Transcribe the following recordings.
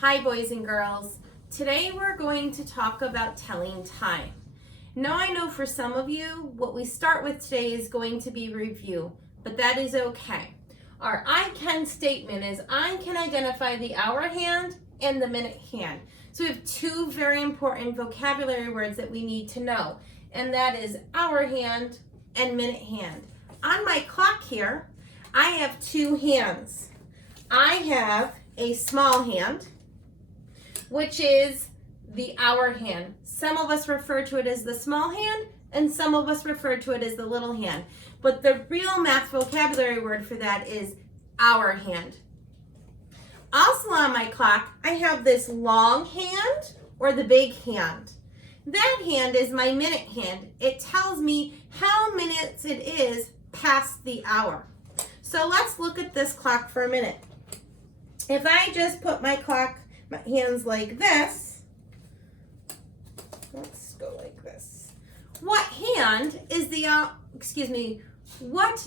Hi boys and girls. Today we're going to talk about telling time. Now I know for some of you, what we start with today is going to be review, but that is okay. Our I can statement is I can identify the hour hand and the minute hand. So we have two very important vocabulary words that we need to know, and that is hour hand and minute hand. On my clock here, I have two hands. I have a small hand, which is the hour hand. Some of us refer to it as the small hand, and some of us refer to it as the little hand. But the real math vocabulary word for that is hour hand. Also on my clock, I have this long hand or the big hand. That hand is my minute hand. It tells me how minutes it is past the hour. So let's look at this clock for a minute. If I just put my hands like this, let's go like this. What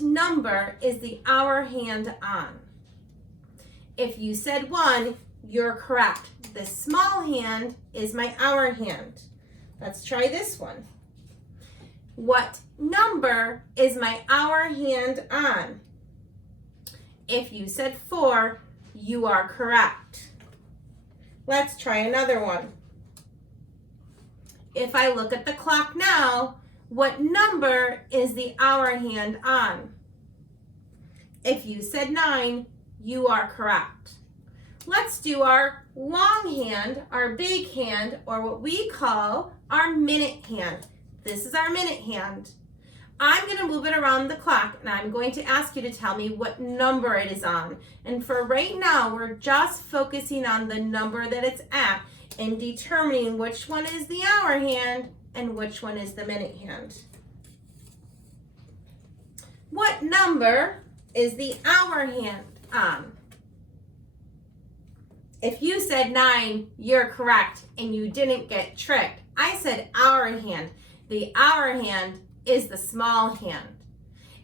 number is the hour hand on? If you said 1, you're correct. The small hand is my hour hand. Let's try this one. What number is my hour hand on? If you said 4, you are correct. Let's try another one. If I look at the clock now, what number is the hour hand on? If you said 9, you are correct. Let's do our long hand, our big hand, or what we call our minute hand. This is our minute hand. I'm going to move it around the clock, and I'm going to ask you to tell me what number it is on. And for right now, we're just focusing on the number that it's at and determining which one is the hour hand and which one is the minute hand. What number is the hour hand on? If you said 9, you're correct and you didn't get tricked. I said hour hand. The hour hand is the small hand.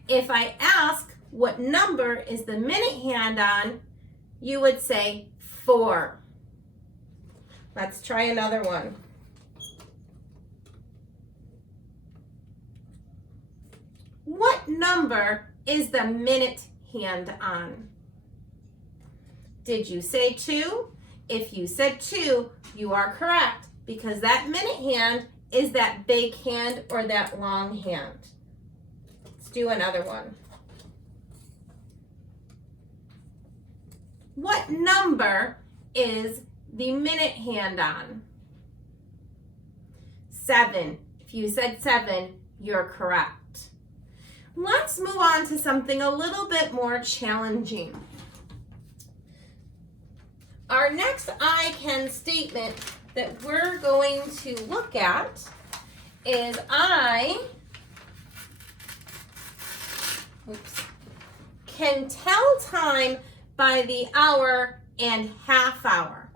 If I ask what number is the minute hand on, you would say 4. Let's try another one. What number is the minute hand on? Did you say 2? If you said 2, you are correct because that minute hand is that big hand or that long hand. Let's do another one. What number is the minute hand on? 7. If you said 7, you're correct. Let's move on to something a little bit more challenging. Our next I can statement that we're going to look at is I can tell time by the hour and half hour.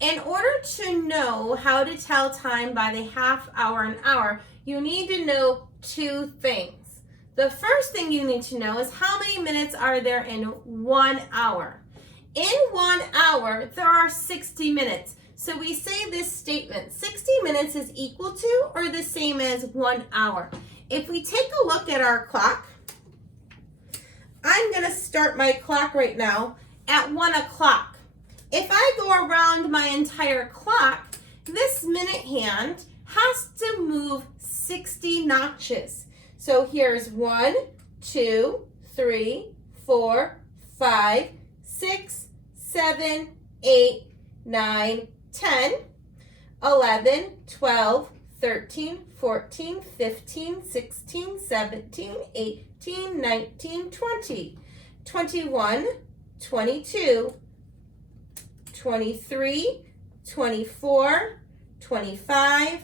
In order to know how to tell time by the half hour and hour, you need to know two things. The first thing you need to know is how many minutes are there in 1 hour. In 1 hour, there are 60 minutes. So we say this statement, 60 minutes is equal to or the same as 1 hour. If we take a look at our clock, I'm going to start my clock right now at 1 o'clock. If I go around my entire clock, this minute hand has to move 60 notches. So here's 1, 2, 3, 4, 5, 6, 7, 8, 9, 10, 11, 12, 13, 14, 15, 16, 17, 18, 19, 20, 21, 22, 23, 24, 25,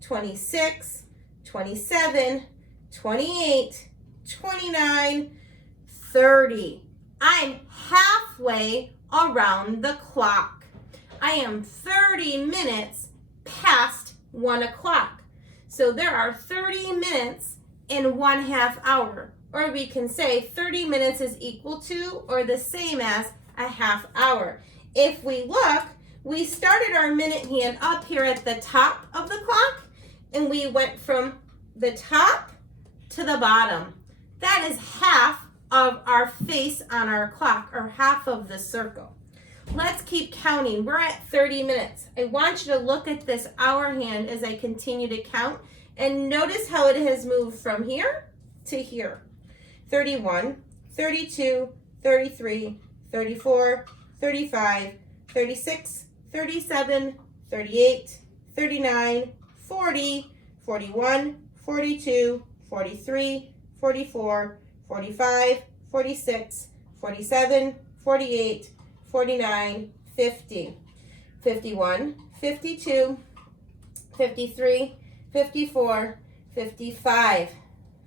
26, 27, 28, 29, 30. I'm halfway around the clock. I am 30 minutes past 1 o'clock. So there are 30 minutes in 1/2 hour. Or we can say 30 minutes is equal to or the same as a half hour. If we look, We started our minute hand up here at the top of the clock, and we went from the top to the bottom. That is half of our face on our clock, or half of the circle. Let's keep counting. We're at 30 minutes. I want you to look at this hour hand as I continue to count, and notice how it has moved from here to here. 31, 32, 33, 34, 35, 36, 37, 38, 39, 40, 41, 42, 43, 44, 45, 46, 47, 48, 49, 50, 51, 52, 53, 54, 55,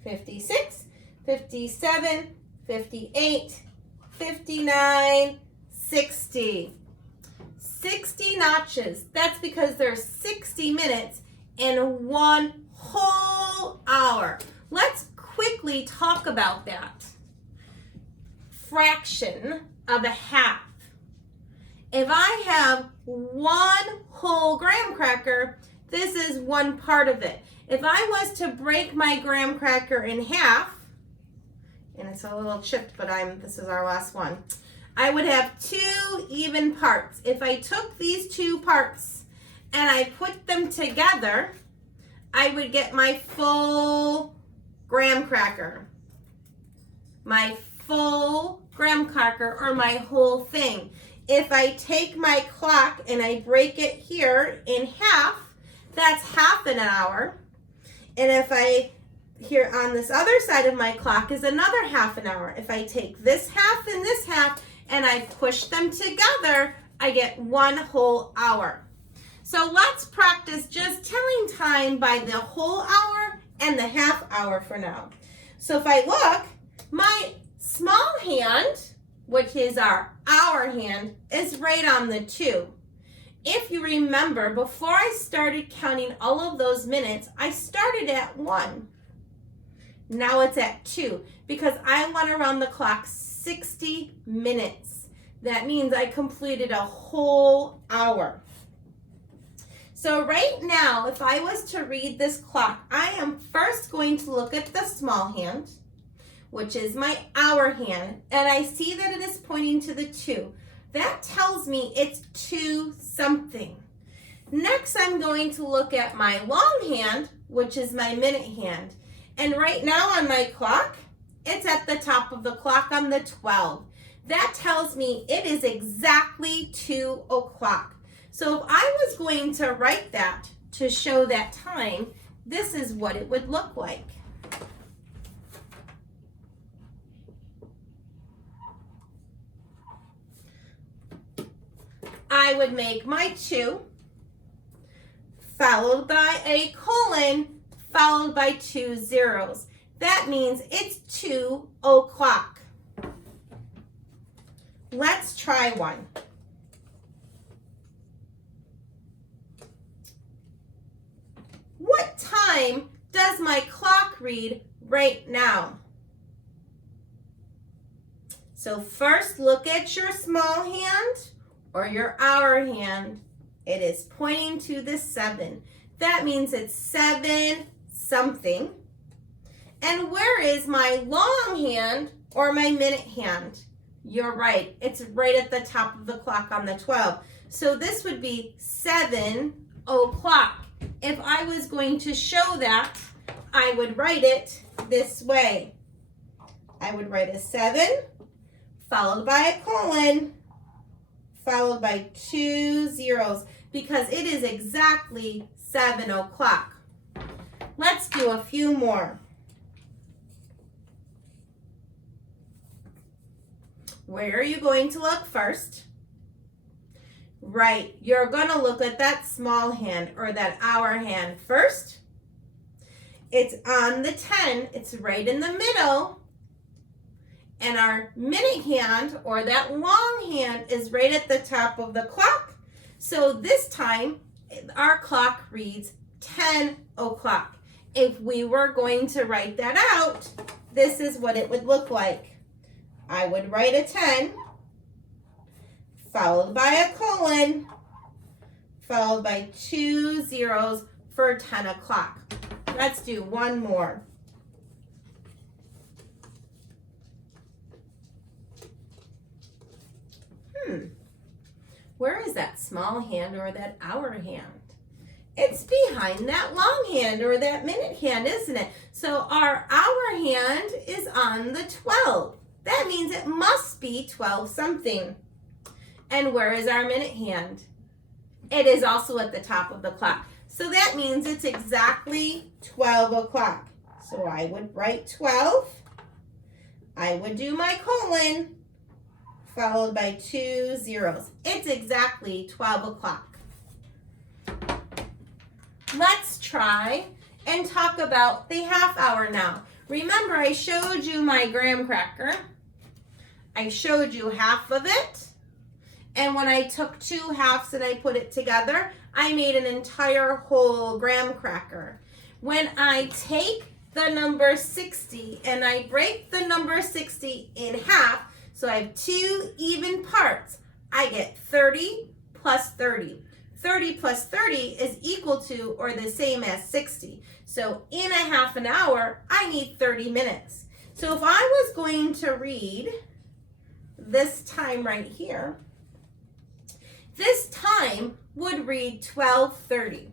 56, 57, 58, 59, 60. 60 notches. That's because there's 60 minutes in one whole hour. Let's quickly talk about that. Fraction of a half. If I have one whole graham cracker, this is one part of it. If I was to break my graham cracker in half, and it's a little chipped, but this is our last one, I would have 2 even parts. If I took these 2 parts and I put them together, I would get my full graham cracker. My full graham cracker, or my whole thing. If I take my clock and I break it here in half, that's half an hour. And if here on this other side of my clock is another half an hour. If I take this half and this half and I push them together, I get one whole hour. So let's practice just telling time by the whole hour and the half hour for now. So if I look, my small hand, which is our hour hand, is right on the 2. If you remember, before I started counting all of those minutes, I started at 1. Now it's at 2 because I went around the clock 60 minutes. That means I completed a whole hour. So right now, if I was to read this clock, I am first going to look at the small hand, which is my hour hand, and I see that it is pointing to the 2. That tells me it's 2 something. Next, I'm going to look at my long hand, which is my minute hand. And right now on my clock, it's at the top of the clock on the 12. That tells me it is exactly 2 o'clock. So if I was going to write that to show that time, this is what it would look like. I would make my 2, followed by a colon, followed by 2 zeros. That means it's 2 o'clock. Let's try one. What time does my clock read right now? So first, look at your small hand or your hour hand. It is pointing to the 7. That means it's 7 something. And where is my long hand or my minute hand? You're right. It's right at the top of the clock on the 12. So this would be 7 o'clock. If I was going to show that, I would write it this way. I would write a 7, followed by a colon, followed by 2 zeros, because it is exactly 7 o'clock. Let's do a few more. Where are you going to look first? Right, you're going to look at that small hand or that hour hand first. It's on the 10. It's right in the middle. And our minute hand or that long hand is right at the top of the clock. So this time, our clock reads 10 o'clock. If we were going to write that out, this is what it would look like. I would write a 10, followed by a colon, followed by 2 zeros for 10 o'clock. Let's do one more. Where is that small hand or that hour hand? It's behind that long hand or that minute hand, isn't it? So our hour hand is on the 12. That means it must be 12 something. And where is our minute hand? It is also at the top of the clock. So that means it's exactly 12 o'clock. So I would write 12. I would do my colon, followed by 2 zeros. It's exactly 12 o'clock. Let's try and talk about the half hour now. Remember, I showed you my graham cracker. I showed you half of it. And when I took 2 halves and I put it together, I made an entire whole graham cracker. When I take the number 60 and I break the number 60 in half, so I have 2 even parts, I get 30 plus 30. 30 plus 30 is equal to or the same as 60. So in a half an hour, I need 30 minutes. So if I was going to read this time right here, this time would read 12:30.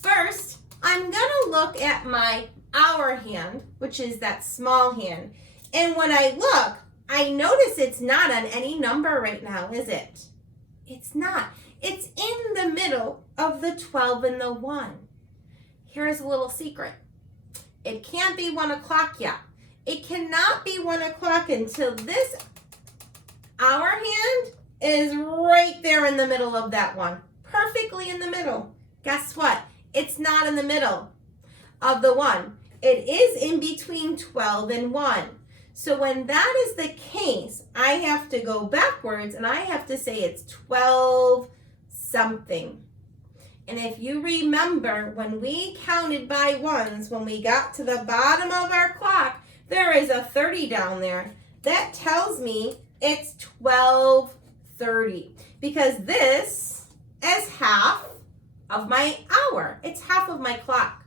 First, I'm gonna look at my hour hand, which is that small hand. And when I look, I notice it's not on any number right now, is it? It's not. It's in the middle of the 12 and the 1. Here's a little secret. It can't be 1 o'clock yet. It cannot be 1 o'clock until this hour hand is right there in the middle of that one. Perfectly in the middle. Guess what? It's not in the middle of the 1. It is in between 12 and 1. So when that is the case, I have to go backwards and I have to say it's 12 something. And if you remember, when we counted by ones, when we got to the bottom of our clock, there is a 30 down there. That tells me it's 12:30 because this is half of my hour. It's half of my clock.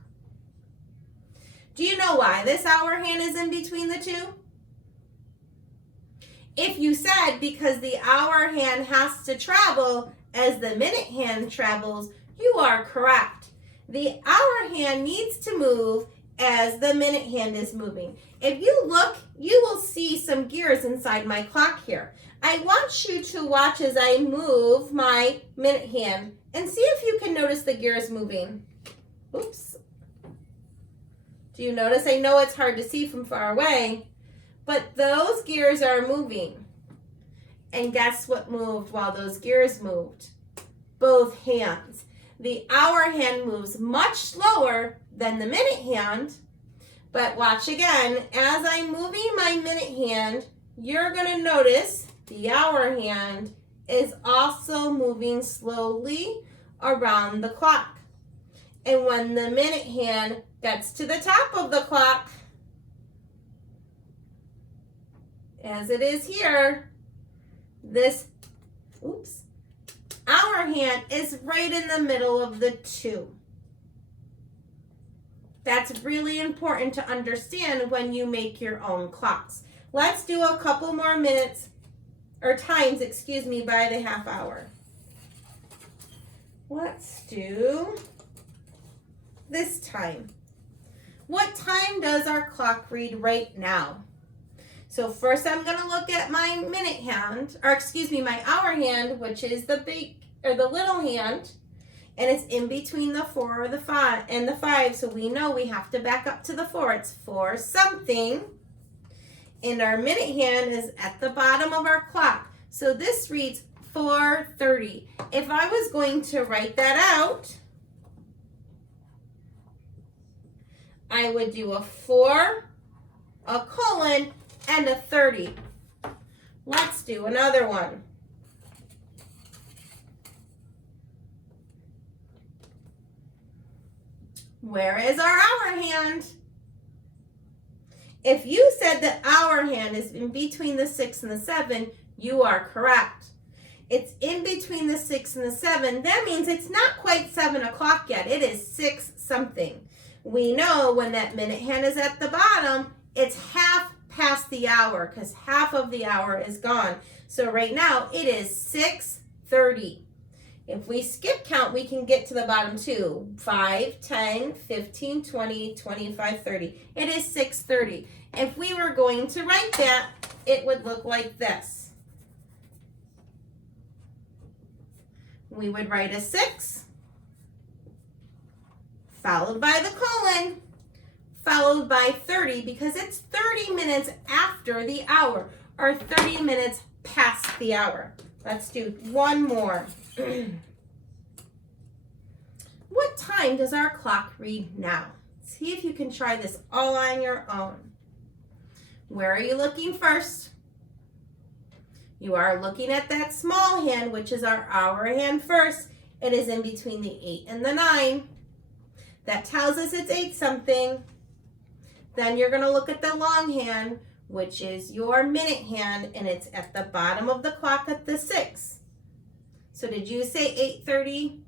Do you know why this hour hand is in between the 2? If you said because the hour hand has to travel as the minute hand travels, you are correct. The hour hand needs to move as the minute hand is moving. If you look, you will see some gears inside my clock here. I want you to watch as I move my minute hand and see if you can notice the gears moving. Oops. Do you notice? I know it's hard to see from far away, but those gears are moving. And guess what moved while those gears moved? Both hands. The hour hand moves much slower than the minute hand, but watch again. As I'm moving my minute hand, you're going to notice the hour hand is also moving slowly around the clock. And when the minute hand gets to the top of the clock, as it is here, this hour hand is right in the middle of the 2. That's really important to understand when you make your own clocks. Let's do a couple more minutes, or times, excuse me, by the half hour. Let's do this time. What time does our clock read right now? So first I'm going to look at my minute hand, or excuse me, my hour hand, which is the big or the little hand, and it's in between the 4 or the 5 and the 5, so we know we have to back up to the 4. It's 4 something. And our minute hand is at the bottom of our clock. So this reads 4:30. If I was going to write that out, I would do a 4, a colon, and a 30. Let's do another one. Where is our hour hand? If you said the hour hand is in between the 6 and the 7, you are correct. It's in between the 6 and the 7. That means it's not quite 7 o'clock yet. It is 6 something. We know when that minute hand is at the bottom, it's half past the hour because half of the hour is gone. So right now it is 6:30. If we skip count, we can get to the bottom too. 5, 10, 15, 20, 25, 30. It is 6:30. If we were going to write that, it would look like this. We would write a 6, followed by the colon, followed by 30 because it's 30 minutes after the hour or 30 minutes past the hour. Let's do one more. What time does our clock read now? See if you can try this all on your own. Where are you looking first? You are looking at that small hand, which is our hour hand first. It is in between the 8 and the 9. That tells us it's 8 something. Then you're going to look at the long hand, which is your minute hand, and it's at the bottom of the clock at the 6. So did you say 8:30?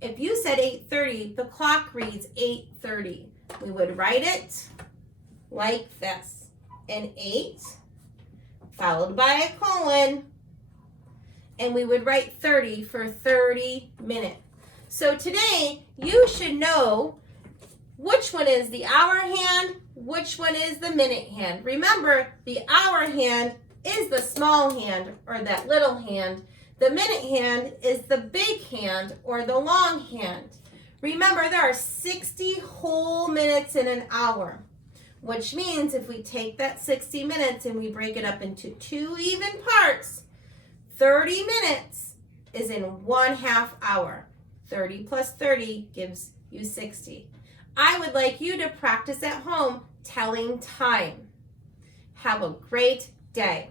If you said 8:30, the clock reads 8:30. We would write it like this. An 8, followed by a colon, and we would write 30 for 30 minutes. So today, you should know which one is the hour hand, which one is the minute hand. Remember, the hour hand is the small hand or that little hand. The minute hand is the big hand or the long hand. Remember, there are 60 whole minutes in an hour, which means if we take that 60 minutes and we break it up into 2 even parts, 30 minutes is in 1/2 hour. 30 plus 30 gives you 60. I would like you to practice at home telling time. Have a great day.